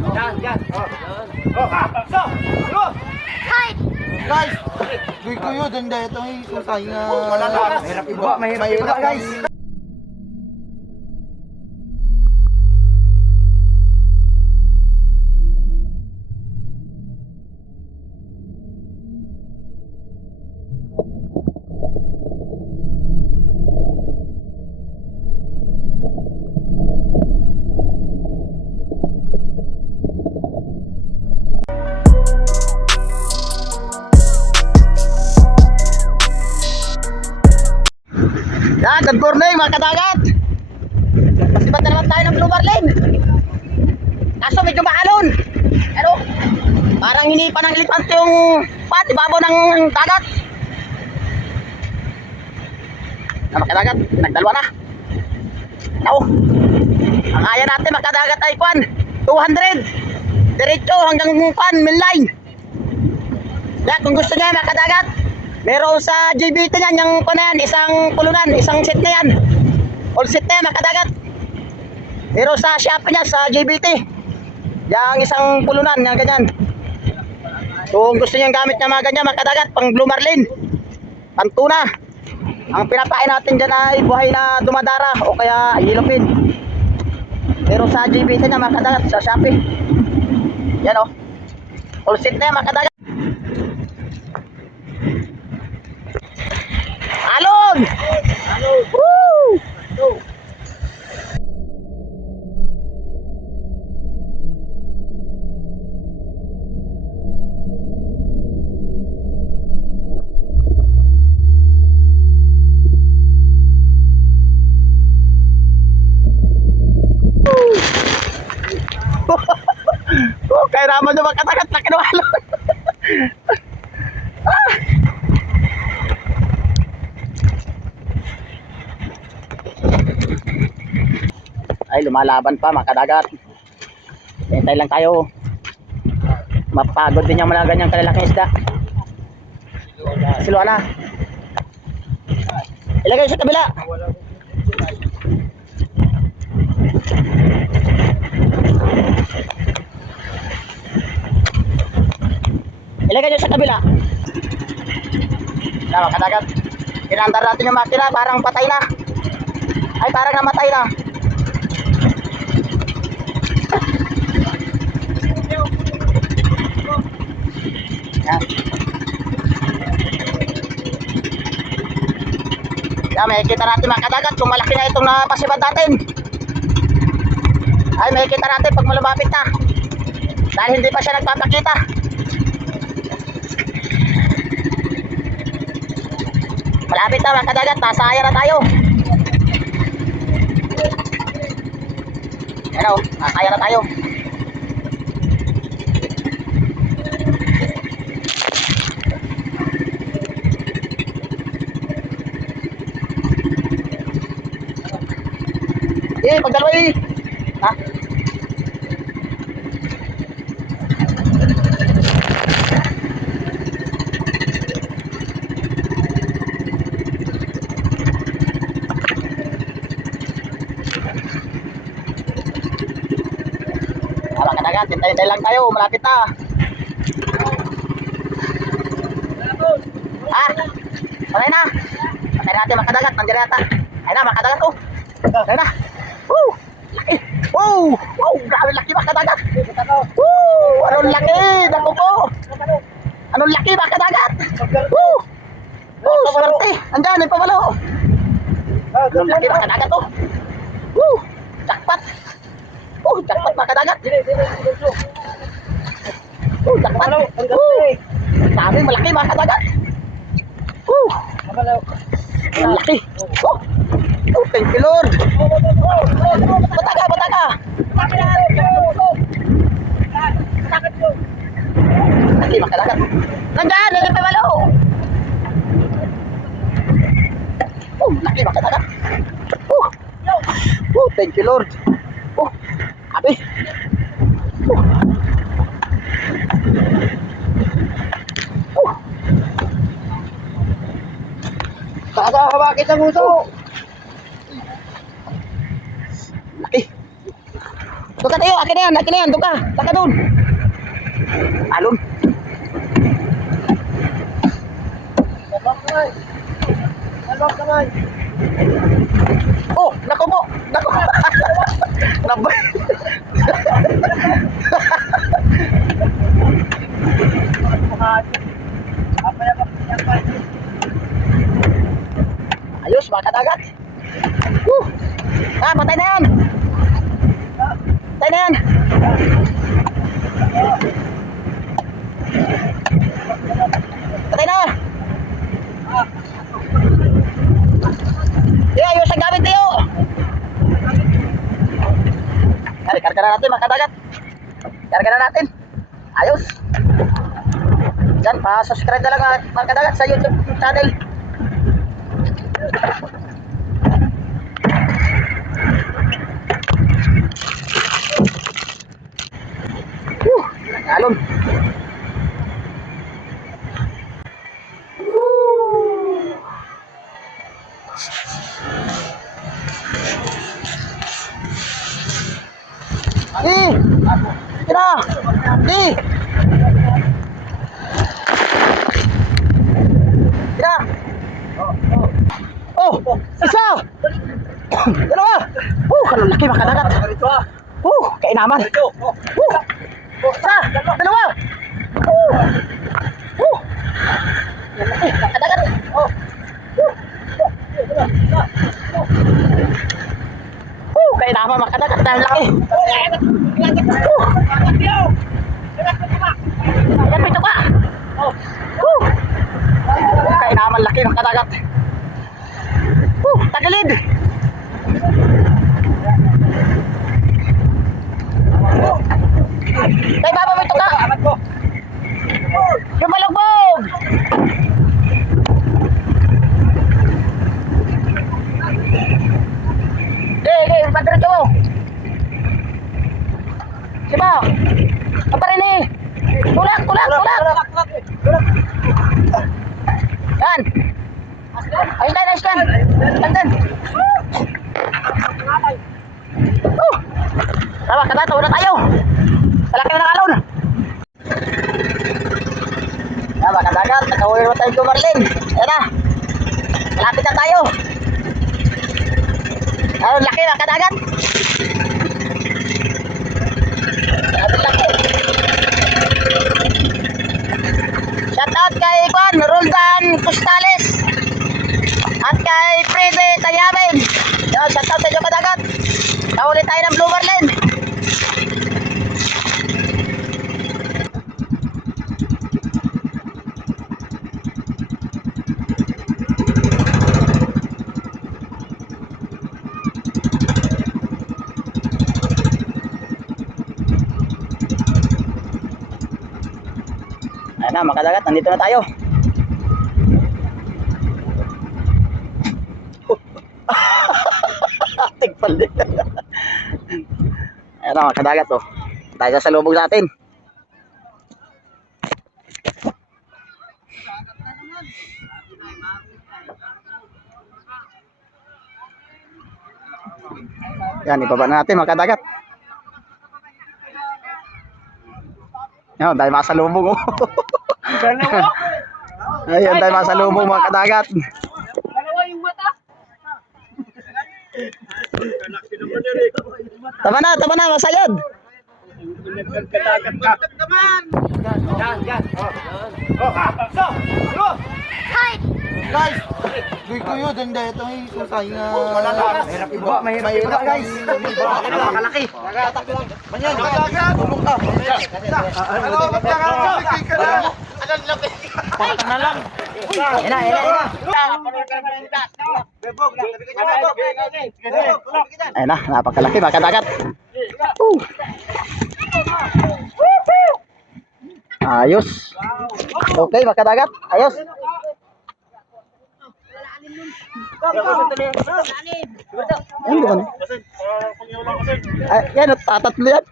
Yan, yan. Oh, so, ano? Guys, gue kuyo dan daya itong susay nga. Mahirap iba, mahirap iba, guys. Yan, good morning mga kadagat. Pasibat na naman tayo ng Blue Marlin. Kaso medyo maalon. Ano? Parang hindi pa ng elepante yung ibabaw ng dagat. Mga kadagat, nagdalwa na. Ano? Ang kaya natin mga kadagat ay 200. Diretso hanggang mainline. Yan, kung gusto niya mga kadagat, meron sa JBT niyan, yung yan, isang pulunan, isang set na yan. All set na yan, mga kadagat. Meron sa Shopee niya, sa JBT. Yung isang pulunan, yung ganyan. So, kung gusto niya gamit niya mga ganyan, mga kadagat, pang Blue Marlin, pang tuna. Ang pinapain natin dyan ay buhay na dumadara o kaya yellowfin. Meron sa JBT niya, mga kadagat, sa Shopee. Yan o. All set na yan, mga kadagat. Alon! Alon! Woo! Oh, kaya naman yung makatakat na kinuwalo. Ay, lumalaban pa mga kadagat. Hintay lang tayo. Mapagod din yung mga ganyang kalalaking isda. Siluan na. Ilagay sa kabila. Ilagay nyo sa kabila. Na mga kadagat. Pinandar natin yung makina, parang patay na. Ay, parang namatay na. Yan. Yan, may kita natin mga kadagat kung malaki na itong napasibad natin. Ay, may kita natin pag malumapit na. Dahil hindi pa siya nagpapakita. Malapit na mga kadagat, nasa aya na tayo. Yan o, nasa aya na tayo. Pagdalawa eh. Ha? Wala ka na, hintay lang tayo, malapit na. Ha? Patay na. Patay natin mga kadagat, nandiyan yata. Ay na mga kadagat ko. Patay na. Woo! Laki! Wow! Wow! Grabe laki mga kadagat! Woo! Anong laki! Naku po! Anong laki mga kadagat! Woo! Woo! Swerte! Andyan! May pamalo! Anong laki mga kadagat oh! Woo! Jackpot! Woo! Jackpot mga kadagat! Woo! Jackpot! Woo! Sabi malaki mga kadagat! Woo! Anong laki! Woo! Oh, thank you Lord. Bataga, bataga. Laki makalagat. Nandyan, nandiyan pa malo. Oh, laki makalagat. Oh, thank you Lord. Oh, happy. Oh. Baka bakit ang uso? Laki. Doon ka tayo, akin na yan, doon ka. Taka doon. Alon. Oh, naku mo. Naku. Nabay. Ayos, mga kadagat. Patay na yan. Patay na yan. Patay na. Ayos ang gamit niyo. Karga na natin, mga kadagat. Karga na natin. Ayos. Yan, pa-subscribe na lang mga kadagat sa YouTube channel. Alon. Tira. Tira. Oh, isa. Dalawa. Kalaki mga kadagat. Kainaman. Isa, dalawa. Kadagat. Kainaman mga kadagat. Dahil laki. Ayan, pito ka. Kainaman laki mga kadagat. Tagilid. Tay, baba mo ito ka. Yung malugbog. Padiretso mo. Siba. Apa rin eh. Tulak. Yan. Ayos kan. Tantan. Tama, katato na tayo. Malaki na ng alon. Yan, mga kadagat. Nakahuli naman tayo Marlin. Ayan na. Malapit na tayo. Alon, laki mga kadagat. Laki. Shout out kay Juan Roldan Costales at kay Frede Tayamin. Yan, shout out sa inyo kadagat. Nakahuli tayo ng Blue Marlin. Ayan na, mga kadagat, nandito na tayo. Tigpal din. Ayan na, mga kadagat, oh. Tayo sa lubog natin. Yan, ibaba natin mga kadagat. Yan, dahil masalubog, oh. Ayan, dahil masalubog mga kadagat. Dalawa yung mata. Tama na, masayad. Guys, duy ko yun, danda ito ay susay na mahirap iba, mahirap guys. Makalaki. Manyan, tulong ka. Ano ba Patang na lang. Ina. Ayun na, napakalaki mga kadagat. Ayos. Okay mga kadagat, ayos. Ayun doon. Yan, tatatlo yan.